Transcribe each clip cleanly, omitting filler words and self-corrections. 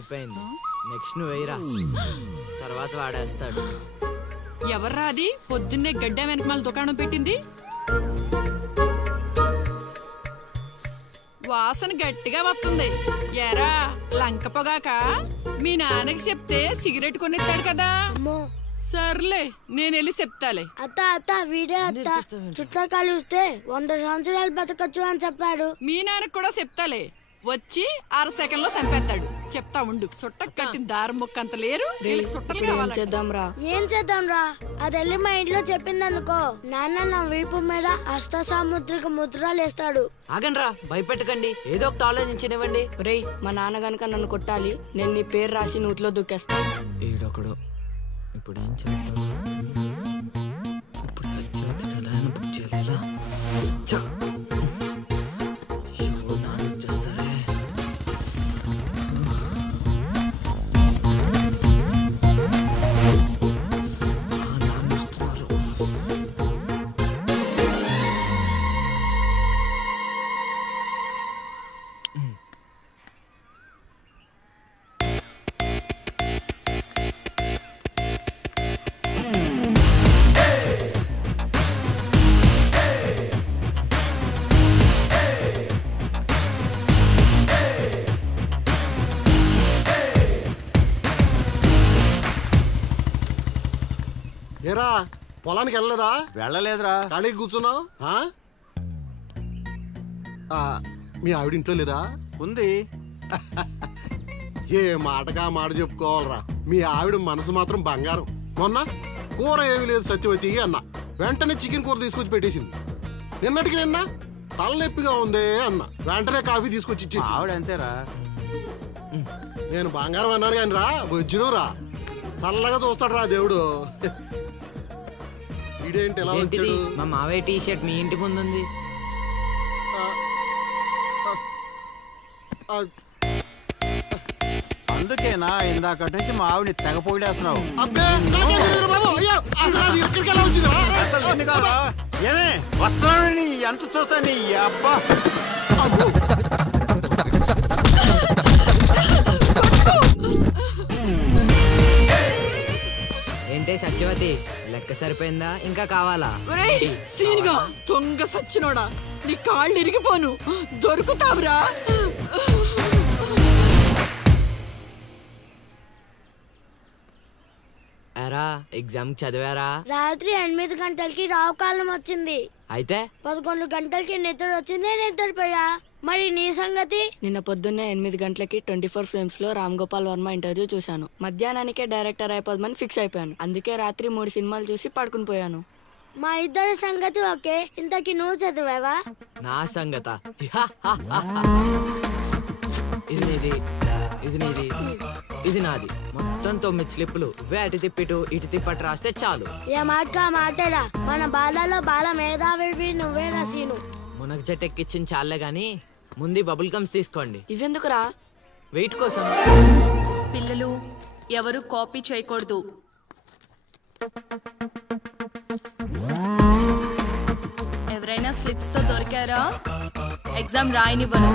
అయిపోయింది. నెక్స్ట్ నువ్వు వేయరా, తర్వాత వాడేస్తాడు. ఎవర్రా అది పొద్దున్నే గడ్డ వెనకమాల దుకాణం పెట్టింది? వాసన గట్టిగా వస్తుంది. ఎరా లంక పొగాక? మీ నాన్నకి చెప్తే సిగరెట్ కొనిస్తాడు కదా. సర్లే నేను వెళ్ళి చెప్తాలే. అత్త వీడే అత్త చుట్టూ కలిస్తే 100 సంవత్సరాలు బతకచ్చు అని చెప్పాడు. మీ నాన్నకి కూడా చెప్తాలే, వచ్చి 6 సెకండ్లో చంపేస్తాడు. చెప్తా ఉండు. సుట్ట కట్టిన దారం ముక్క అంత లేరు, సుట్టలు కావాలి. ఏం చేద్దాంరా? అది వెళ్ళి మా ఇంట్లో చెప్పింది అనుకో, నాన్న నా వీపు మీద హస్త సాముద్రిక ముద్రలు వేస్తాడు. ఆగండ్రా, భయపెట్టకండి, ఏదో ఒకటి ఆలోచించనివ్వండి. రేయ్, మా నాన్న గనక నన్ను కొట్టాలి, నేను నీ పేరు రాసి నూతిలో దూకేస్తాను. ఈడొకడు ఇప్పుడు ఏం చేద్దాం? ఇప్పుడు సత్యవతి ఎలా బుక్ చేయాలి? ఏరా పొలానికి వెళ్ళలేదా? వెళ్ళలేదురా. ఖాళీ కూర్చున్నావు? మీ ఆవిడ ఇంట్లో లేదా? ఉంది. ఏ మాటగా మాట చెప్పుకోవాలరా, మీ ఆవిడ మనసు మాత్రం బంగారం. మొన్న కూర ఏమి లేదు సత్యవతి అన్న, వెంటనే చికెన్ కూర తీసుకొచ్చి పెట్టేసింది. నిన్నటికి నిన్న తలనొప్పిగా ఉంది అన్న, వెంటనే కాఫీ తీసుకొచ్చి ఇచ్చేసి. ఆవిడ అంతేరా. నేను బంగారం అన్నాను కానీ రా వచ్చినవు రా, చల్లగా చూస్తాడు రా దేవుడు. ఇదేంటి ఎలా వచ్చాడు? మా మావయ్య టీ షర్ట్ మీ ఇంటి ముందు ఉంది. అందుకేనా ఇందాక నుంచి మా ఆవిడని తెగ పొగిడేస్తున్నావు? ఏమే వస్తున్నాను, ఎంత చూస్తాను అబ్బా. ఏంటే సత్యవతి, లెక్క సరిపోయిందా? ఇంకా కావాలా? సీన్గా దొంగ సచ్చినోడా, నీ కాళ్ళు ఇరిగిపోను, దొరుకుతావురా. ఎరా ఎగ్జామ్ చదివారా? రాత్రి 8 గంటలకి రావు కాలం వచ్చింది. అయితే 11 గంటలకి నిద్ర వచ్చింది, నిద్రపోయా. మరి నీ సంగతి? నిన్న పొద్దున్నే 8 గంటలకి 24 ఫ్రేమ్స్ లో రామ్ గోపాల్ వర్మ ఇంటర్వ్యూ చూశాను. మధ్యాహ్నానికే డైరెక్టర్ అయిపోదామని ఫిక్స్ అయిపోయాను. అందుకే రాత్రి 3 సినిమాలు చూసి పడుకుని పోయాను. మా ఇద్దరి సంగతి ఓకే. ఇంతకి నువ్వు చదివావా? నా సంగత ఇది నీది, ఇది నీది, ఇది నాది. మొత్తం 9 స్లిప్పులు. అటు తిప్పిటు ఇటు తిప్పటి రాస్తే చాలు. ఏ మాట మాటరా, మన బాలలో బాల మేధావి నువ్వే రసీను. మునగ చెట్టు ఎక్కిచ్చిన చాలే గాని ముందు బబుల్ గమ్స్ తీసుకోండి. ఇవెందుకురా? వెయిట్ కోసం. పిల్లలు ఎవరు కాపీ చేయకూడదు. ఎవరైనా స్లిప్స్ తో దొరికారా? ఎగ్జామ్ రాయనివ్వను.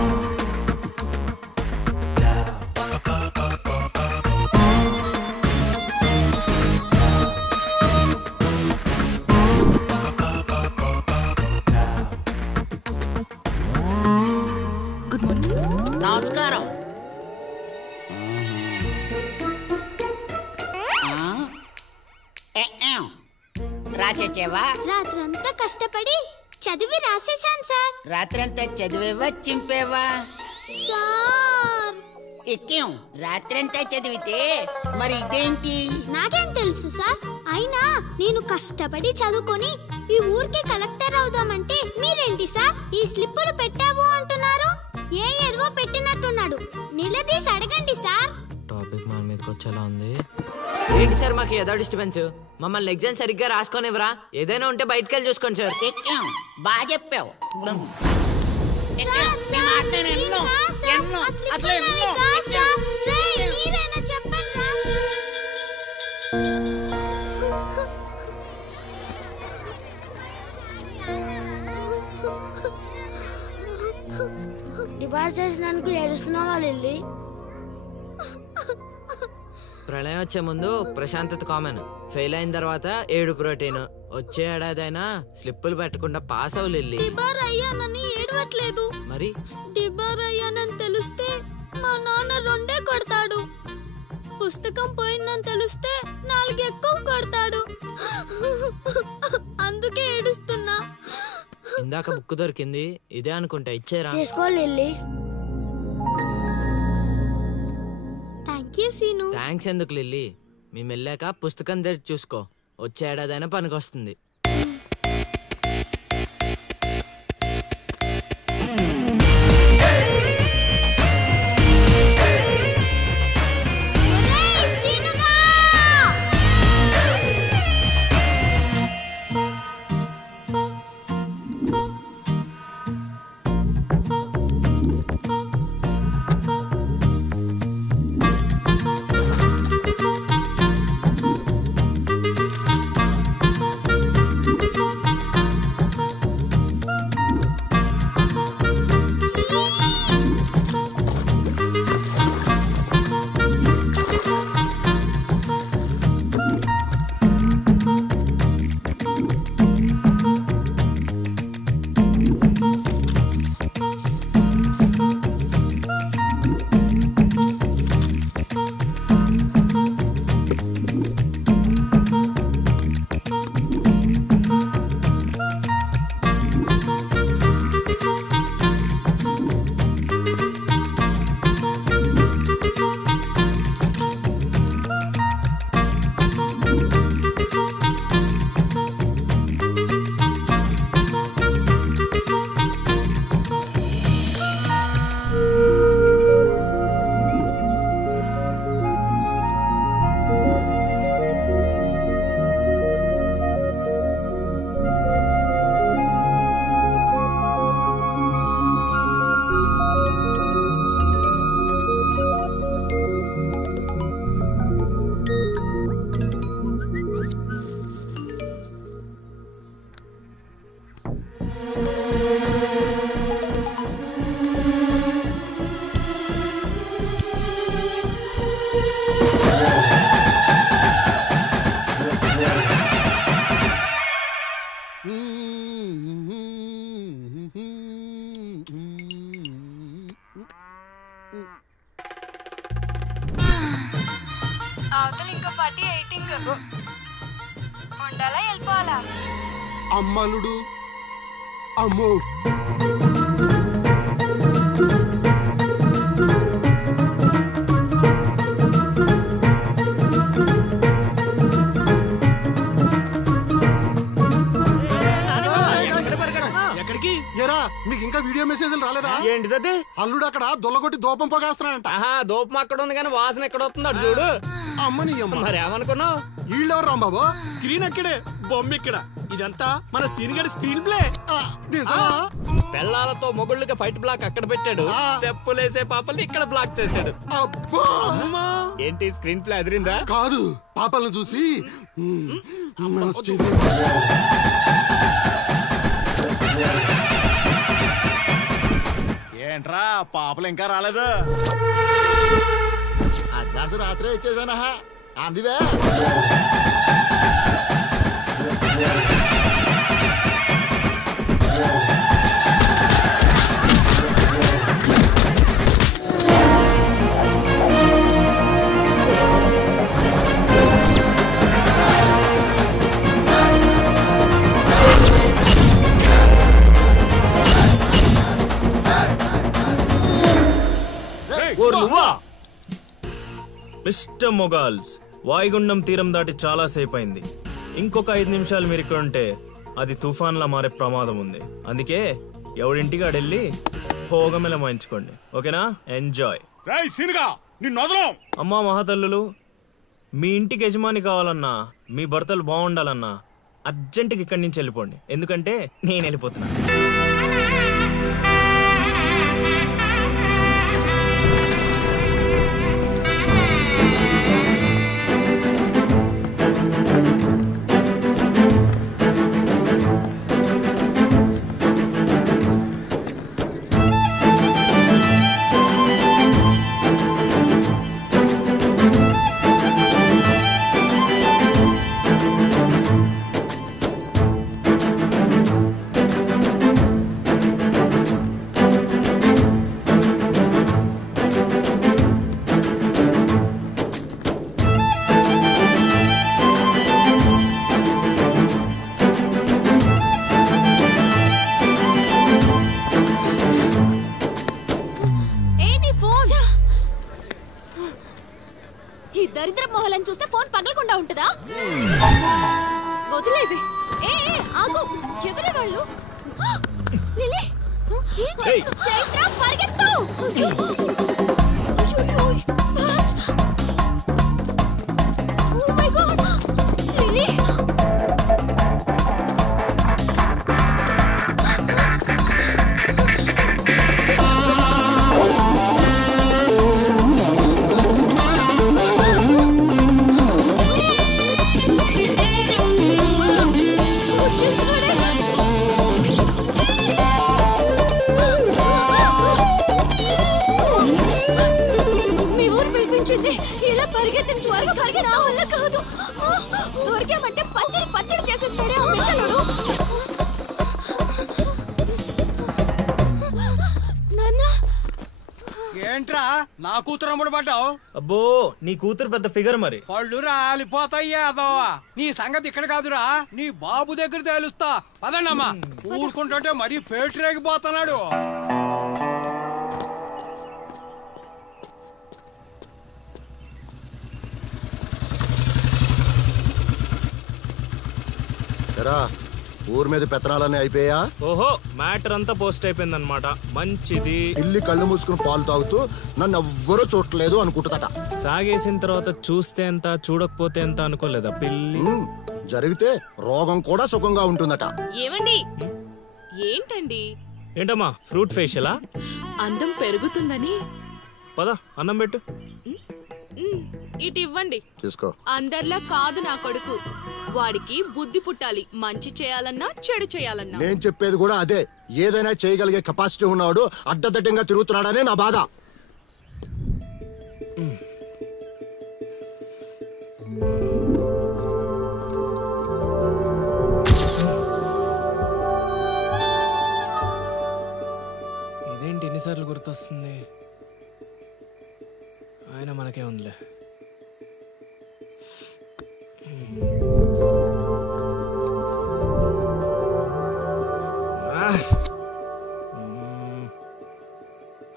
Good morning sir. నమస్కారం. రాచేవా? రాత్రంతా కష్టపడి చదివి రాసేసాను సార్. రాత్రంతా చదివేవా చింపేవా? సార్ ఎక్కేం రాత్రంతా చదివితే మరి ఇదేంటి? నాకేం తెలుసు సార్. అయినా నేను కష్టపడి చదువుకొని ఈ ఊరికి కలెక్టర్ అవుదామంటే మీరేంటి సార్ ఈ స్లిప్పులు పెట్టావు అంటున్నారు? ఏ ఏదో పెట్టినట్టున్నాడు, నిలదీసి అడగండి సార్. టాపిక్ మన మీదకి వచ్చేలా ఉంది. ఏంటి సార్ మాకు ఏదో డిస్టర్బెన్స్? మమ్మల్ని ఎగ్జామ్ సరిగ్గా రాసుకొనివ్వరా? ఏదైనా ఉంటే బయటకు వెళ్ళి చూసుకోండి సార్. ఎక్కేం బాగా చెప్పావు. డిపార్ట్ చేసినందుకు ఏడుస్తున్నావా లిల్లీ? ప్రళయం వచ్చే ముందు ప్రశాంతత కామన్, ఫెయిల్ అయిన తర్వాత 7 ప్రోటీన్. వచ్చే ఏడాదైనా స్లిప్పులు పెట్టకుండా పాస్ అవ్వు లిల్లీ. డిబార్ అయ్యానని ఏడవట్లేదు. మరి డిబార్ అయ్యానని తెలిస్తే మా నాన్న 2 కొడతాడు. పుస్తకం పోయిందని తెలిస్తే 4 ఎక్కువ కొడతాడు. అందుకే ఏడుస్తున్నా. ఇందాక బుక్ దొరికింది, ఇదే అనుకుంటా, ఇచ్చేరా. తీసుకో Lily. Thank you Seenu. Thanks ఎందుకు లిల్లీ, మేము వెళ్ళాక పుస్తకం తెరిచి చూసుకో, వచ్చే ఏడాదైనా పనికొస్తుంది. అవతల ఇంకో పార్టీ ఎయిటింగ్ ఉండాలా వెళ్ళిపోవాలా? అమ్మలుడు అమ్మో ఎక్కడికి ఏరా మీకు ఇంకా వీడియో మెసేజ్లు రాలేదా? ఏంటిది? అల్లుడు అక్కడ దొల్లగొట్టి దూపం పోగేస్తున్నాడంట. దూపం అక్కడ ఉంది కానీ వాసన ఎక్కడ వస్తుంది అటు చూడు. అమ్మని అమ్మ మరి ఏమనుకున్నావు? వీళ్ళెవరు రాంబాబు? స్క్రీన్ అక్కడే, బొమ్మ ఇక్కడ. ఇదంతా మన సీన్ గడి స్క్రీన్ ప్లే. పెళ్ళాలతో మొగుళ్ళుగా ఫైట్ బ్లాక్ అక్కడ పెట్టాడు, స్టెప్పులేసే పాపల్ని ఇక్కడ బ్లాక్ చేశాడు. ఏంటి స్క్రీన్ ప్లే అదిరిందా? కాదు, పాపలను చూసి ఏంట్రా పాపలు ఇంకా రాలేదు? అడ్వాన్స్ రాత్రే ఇచ్చేసానా అందువే. మిస్టర్ మొగాల్స్, వాయుగుండం తీరం దాటి చాలా సేపు అయింది. ఇంకొక 5 నిమిషాలు మీరు ఇక్కడ ఉంటే అది తుఫాన్లా మారే ప్రమాదం ఉంది. అందుకే ఎవడింటికి అడెళ్ళి భోగమెల మాయించుకోండి, ఓకేనా? ఎంజాయ్. అమ్మా మహాతల్లులు, మీ ఇంటికి యజమాని కావాలన్నా, మీ భర్తలు బాగుండాలన్నా అర్జెంటుగా ఇక్కడి నుంచి వెళ్ళిపోండి, ఎందుకంటే నేను వెళ్ళిపోతున్నా. దరిద్ర మొహలను చూస్తే ఫోన్ పగలకుండా ఉంటుందా? వదిలేవి. ఆగు. ఎవరే వాళ్ళు? లిలీ, చైత్ర పరిగెత్తు. Oh my God. లిలీ, ఇలా పరిగెత్తిన త్వరగా పరిగెత్తా వల్ల కాదు. దొరికామంటే పచ్చడి పచ్చడి చేసేస్తాడే ఆ వెంకలుడు. నాన్న, ఏంట్రా నా కూతురు అమ్ముడు పడ్డావు? అబ్బో నీ కూతురు పెద్ద ఫిగర్ మరి. పళ్ళు రాలిపోతాయ్యా అదోవా. నీ సంగతి ఇక్కడ కాదురా, నీ బాబు దగ్గర తేలుస్తా. పదండమ్మా. ఊరుకుంటుంటే మరీ పేటరేగిపోతున్నాడు. ఊరి మీద పెత్తనాలన్నీ అయిపోయా? ఓహో, మ్యాటర్ అంతా పోస్ట్ అయిపోయింది అనమాట. మంచిది. ఇల్లి కళ్ళు మూసుకుని పాలు తాగుతూ నన్ను ఎవ్వరూ చూడలేదు అనుకుంటుందట. తాగేసిన తర్వాత చూస్తే ఎంత చూడకపోతే ఎంత అనుకోలేదా పిల్లి? జరిగితే రోగం కూడా సుఖంగా ఉంటుందట. ఏమండి? ఏంటండి? ఏంటమ్మా ఫ్రూట్ ఫేషియలా? అందం పెరుగుతుందని. పద అన్నం పెట్టు. ఇటు ఇవ్వండి. తీసుకో. అందరిలా కాదు నా కొడుకు. వాడికి బుద్ధి పుట్టాలి. మంచి చేయాలన్నా చెడు చేయాలన్నా. నేను చెప్పేది కూడా అదే. ఏదైనా చేయగలిగే కెపాసిటీ ఉన్నవాడు అడ్డదడ్డంగా తిరుగుతున్నాడనే నా బాధ. ఇదేంటి ఎన్నిసార్లు గుర్తొస్తుంది? ఆయన మనకే ఉందిలే.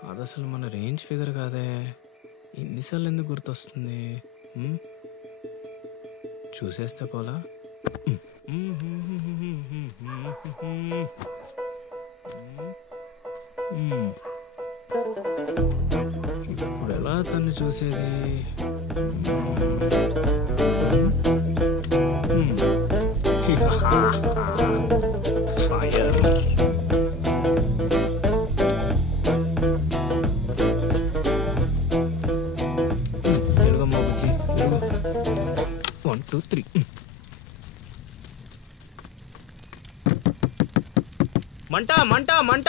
అది అసలు మన రేంజ్ ఫిగర్ కాదే. ఇన్నిసార్లు ఎందుకు గుర్తొస్తుంది? చూసేస్తే పోలా. ఇప్పుడు ఎలా తను చూసేది? ఎలుగమ్మా బుజ్జి, 1 2 3. మంట మంట మంట.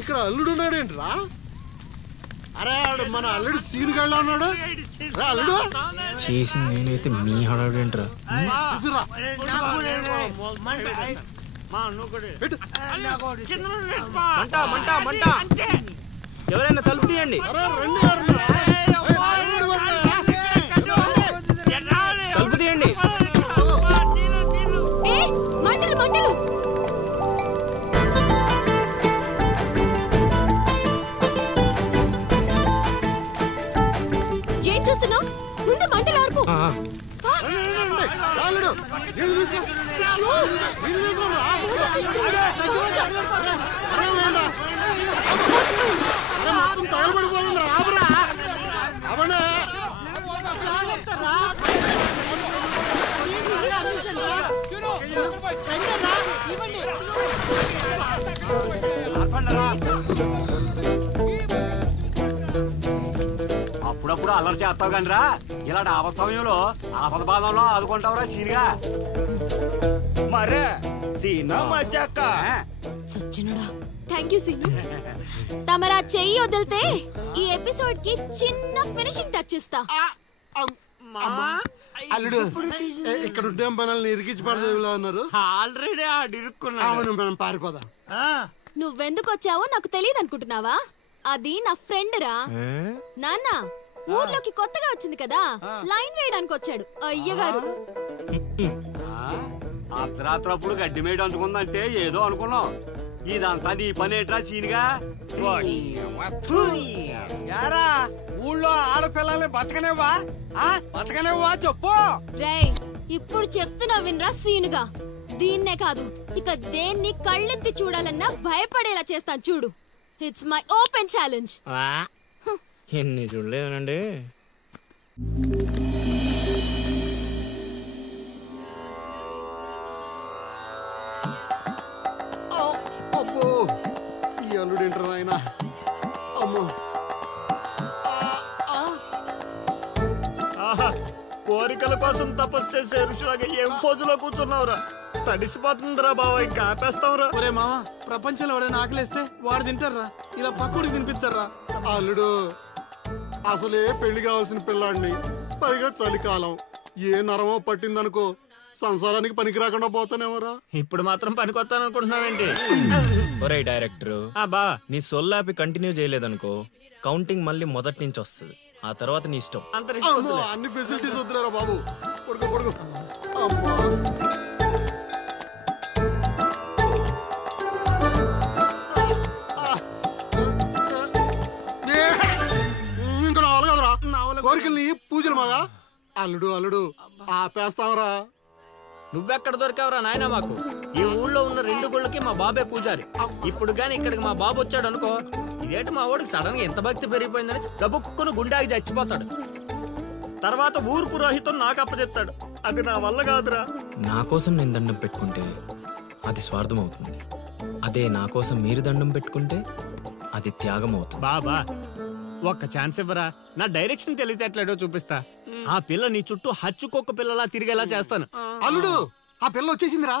ఇక్కడ అల్లుడు ఉన్నాడేంట్రా? అరే మన అల్లుడు సీన్ గళ్ళ ఉన్నాడు. అల్లుడు చేసింది నేనైతే మీ హడావిడేంట్రా? మంట మంట మంట. ఎవరైనా తలుపు తీయండి. తలుపు తీయండి. మంటలు మంటలు. ఏం చూస్తున్నావు? ముందు మంటలు ఆర్పు. అప్పుడప్పుడు అల్లరి చేస్తావు కానీ రా, ఇలాంటి ఆపద సమయంలో ఆపద బాధంలో ఆదుకుంటావురా సీనిగా. మరే సీనా మజాక. సచ్చినడా. Thank you Seenu. తమరా చెయ్యి వదిలితే ఈ ఎపిసోడ్ కి చిన్న ఫినిషింగ్ టచ్ ఇస్తా. అల్లుడు ఇక్కడ ఉంటే మనల్ని ఇరికించి పడదేవిలా ఉన్నారు. ఆల్రెడీ అవును, మనం పారిపోదాం. నువ్వెందుకు వచ్చావో నాకు తెలియదు అనుకుంటున్నావా? అది నా ఫ్రెండ్ రా. నాన్న ఊర్లోకి కొత్తగా వచ్చింది కదా, లైన్ వేయడానికి వచ్చాడు అయ్యగారు. అర్ధరాత్రప్పుడు గడ్డి మేడ అంటుకుందంటే ఏదో అనుకున్నాం. ఇదంతా నీ పని ఏట్రా చీనిగా? యారా ఊళ్ళో ఆడపిల్లల్ని బతకనేవా బతకనేవా చెప్పు. రేయ్ ఇప్పుడు చెప్తున్నా వినరా సీనుగా. దీన్నే కాదు ఇక దేన్ని కళ్ళెత్తి చూడాలన్నా భయపడేలా చేస్తాను చూడు. It's my open challenge. ఎన్ని చూడలేదనండి. అబ్బో ఈ అల్లుడు ఏంటారు ఆయన. అమ్మో కోరికల కోసం తపస్సు చేసే ఋషులాగా ఏం పోజులో కూర్చున్నావురా? తడిసిపోతుందిరా బావ, ఇంకా ఆపేస్తావురా? ఒరే మామ, ప్రపంచంలో ఎవరైనా ఆకలిస్తే వాడు తింటారా? ఇలా పక్కడికి తినిపించారా? అల్లుడు అసలే పెళ్లి కావాల్సిన పిల్లాడిని, పైగా చలికాలం, ఏ నరమో పట్టిందనుకో సంసారానికి పనికి రాకుండా పోతానేమోరా. ఇప్పుడు మాత్రం పనికొత్తాను అనుకుంటున్నావేంటి? ఒరే డైరెక్టర్, బా నీ సొల్లాపి కంటిన్యూ చేయలేదనుకో కౌంటింగ్ మళ్ళీ మొదటి నుంచి వస్తుంది. ఆ తర్వాత నీ ఇష్టం. అన్ని ఫెసిలిటీస్ వద్దులేరా బాబు. పడుకో పడుకో. ఇంకా నావలు కదరా కోరికల్ని పూజలు మాగా. అల్లుడు అల్లుడు ఆపేస్తావరా? నువ్వెక్కడ దొరికావురా నాయనా మాకు? ఈ ఊళ్ళో ఉన్న 2 గుళ్ళకి మా బాబే పూజారి. ఇప్పుడు గాని ఇక్కడికి మా బాబు వచ్చాడు అనుకో, ఇదేంటి మా వాడికి సడన్ గా ఎంత భక్తి పెరిగిపోయిందని గబుక్కును గుండాకి చచ్చిపోతాడు. తర్వాత ఊరు పురోహితం నాకు అప్పచెప్తాడు. అది నా వల్ల కాదురా. నా కోసం నేను దండం పెట్టుకుంటే అది స్వార్థం అవుతుంది. అదే నా కోసం మీరు దండం పెట్టుకుంటే అది త్యాగం అవుతుంది. బాబా ఒక్క ఛాన్స్ ఇవ్వరా? నా డైరెక్షన్ తెలియటట్లేడో చూపిస్తా. ఆ పిల్ల నీ చుట్టూ హచ్చుకొక్క పిల్లలా తిరిగేలా చేస్తాను. అల్లుడు ఆ పిల్ల వచ్చేసిందిరా.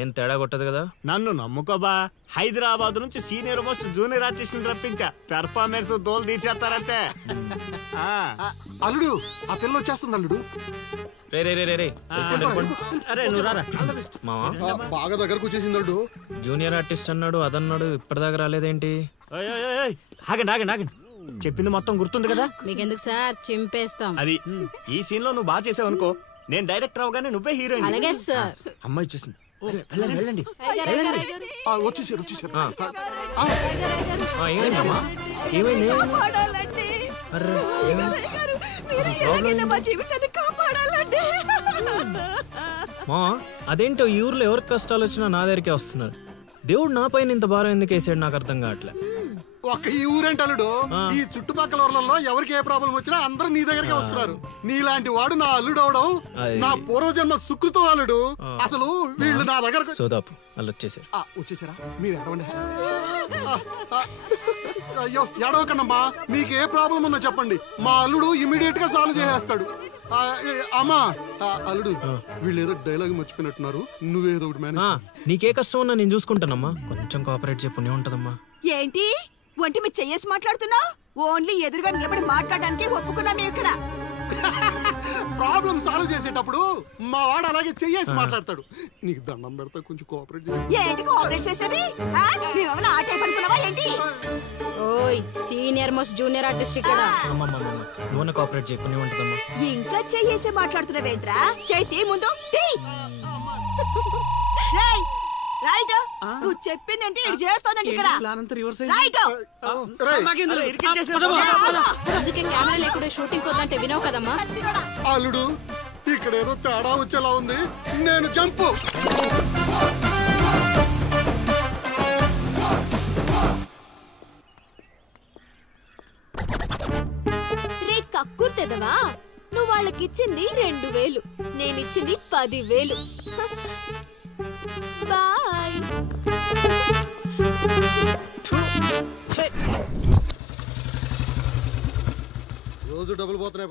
ఏం తేడా కొట్టదు కదా? నన్ను నమ్ముకోబా. హైదరాబాద్ నుంచి సీనియర్ మోస్ట్ జూనియర్ ఆర్టిస్ట్ రప్పించా. పెర్ఫార్మెన్స్ దోలు తీర్చేస్తారంతే. అల్లుడు ఆ పిల్ల వచ్చేస్తుంది అల్లుడు. బాగా దగ్గరకు వచ్చేసింది అల్లుడు. జూనియర్ ఆర్టిస్ట్ అన్నాడు అదన్నాడు, ఇప్పటిదాకా రాలేదేంటి? ఆగండి ఆగండి ఆగండి, చెప్పింది మొత్తం గుర్తుంది కదా? మీకెందుకు సార్, చింపేస్తాం. అది ఈ సీన్ లో నువ్వు బాగా చేసావు అనుకో, నేను డైరెక్టర్ అవగానే నువ్వే హీరోయిన్. అలాగే సార్. అమ్మాయి చూసింది. వెళ్ళండి. వచ్చేసారు వచ్చేసారు. మా అదేంటో ఈ ఊర్లో ఎవరికి కష్టాలు వచ్చినా నా దగ్గరికే వస్తున్నారు. దేవుడు నా పైన ఇంత భారం ఎందుకు వేసాడు నాకు అర్థం కావట్లే. ఒక్క ఈ ఊరేంటి అల్లుడు, ఈ చుట్టుపక్కల ఊర్లలో ఎవరికి ఏ ప్రాబ్లం వచ్చినా అందరూ నీ దగ్గరికి వస్తున్నారు. నీలాంటి వాడు నా అల్లుడు అవడం నా పూర్వజన్మ సుకృతం అల్లుడు. అసలు వీళ్ళు నా దగ్గర సోదాపు వాళ్ళు వచ్చేసారు. వచ్చేసారా? మీరు ఎడవండి. అయ్యో ఎడవకండమ్మా, మీకు ఏ ప్రాబ్లం ఉందో చెప్పండి, మా అల్లుడు ఇమీడియట్ గా సాల్వ్ చేసేస్తాడు. అమ్మా అల్లుడు, వీళ్ళు ఏదో డైలాగ్ మర్చిపోయినట్టున్నారు, నువ్వేదో ఒకటి మేనేజ్. నీకే కష్టం ఉన్నా నేను చూసుకుంటానమ్మా, కొంచెం కోఆపరేట్ చెప్పు ఉంటదమ్మా. ఏంటి ఒంటి మీద చెయ్యేసి మాట్లాడుతున్నావు? ఓన్లీ ఎదురుగా నిలబడి మాట్లాడడానికి ఒప్పుకున్నాం ఇక్కడ. ప్రాబ్లం సాల్వ్ చేసేటప్పుడు మా వాడు అలాగే చెయ్యేసి మాట్లాడతాడు. నీకు దండం పెడతా, కొంచెం కోఆపరేట్ చేయి. ఏంటి కోఆపరేట్ చేసేది? మేమేమైనా ఆ టైప్ అనుకున్నావా ఏంటి? ఓయ్ సీనియర్ మోస్ట్ జూనియర్ ఆర్టిస్ట్ ఇక్కడ. నువ్వు కోఆపరేట్ చెప్పు ఉంటదమ్మా. ఇంకా చెయ్యేసి మాట్లాడుతున్నావేంట్రా? చేతి ముందు రైట్. నువ్వు చెప్పిందంటే ఇది చేస్తోందండి ఇక్కడ. రైట్. అందుకే కెమెరా లేకుండా షూటింగ్ కొద్దంటే వినవు కదమ్మా. అల్లుడు ఇక్కడ ఏదో తేడా వచ్చేలా ఉంది, నేను జంపు. నీకిచ్చింది 2000, నేనిచ్చింది 10,000. బాయ్. రోజు డబ్బులు పోతున్నాయి.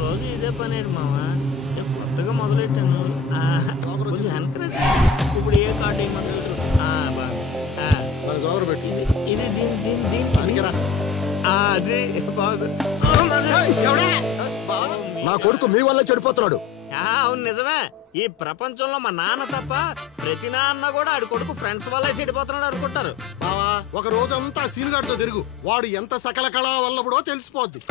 రోజు ఇదే పని మావా, కొత్తగా మొదలెట్టాను. కొంచెం encourage. ఇప్పుడు ఏ కార్డు ఏమంటారు? జోగరు పెట్టి ఇది అది బాగుంది. నా కొడుకు మీ వల్ల చెడిపోతున్నాడు. అవును నిజమే. ఈ ప్రపంచంలో మా నాన్న తప్ప ప్రతి నాన్న కూడా ఆడి కొడుకు ఫ్రెండ్స్ వల్లే చెడిపోతున్నాడు అనుకుంటారు. బావా ఒక రోజంతా సీనుగాడితో తిరుగు, వాడు ఎంత సకల కళా వల్లబడో తెలిసిపోద్ది.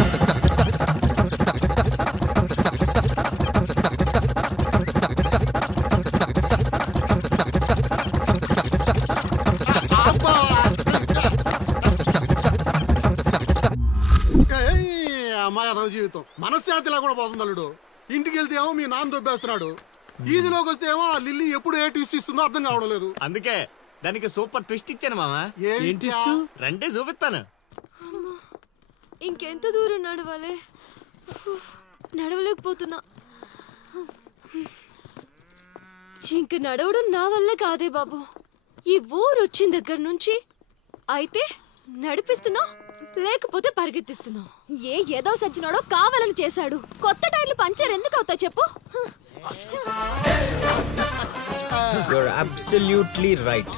అమ్మాయి అదవ జీవితం మనశ్శాంతిలా కూడా పోతుంది అల్లుడు. ఇంటికి వెళ్తే ఏమో మీ నాన్న దొబ్బేస్తున్నాడు, ఈదిలోకి వస్తే ఏమో ఆ లిల్లీ ఎప్పుడు ఏ ట్విస్ట్ ఇస్తుందో అర్థం కావడం లేదు. అందుకే దానికి సూపర్ ట్విస్ట్ ఇచ్చాను మామా. ఏం ట్విస్ట్? రండి చూపిస్తాను. ఇంకెంత దూరం నడవాలి? నడవలేకపోతున్నా. ఇంక నడవడం నా వల్ల కాదే బాబు. ఈ ఊరు వచ్చిన దగ్గర నుంచి అయితే నడిపిస్తున్నా, లేకపోతే పరిగెత్తిస్తున్నా. ఏదో సచ్చినాడో కావాలని చేశాడు. కొత్త టైర్లు పంచర్ ఎందుకు అవుతా చెప్పు. You're absolutely right.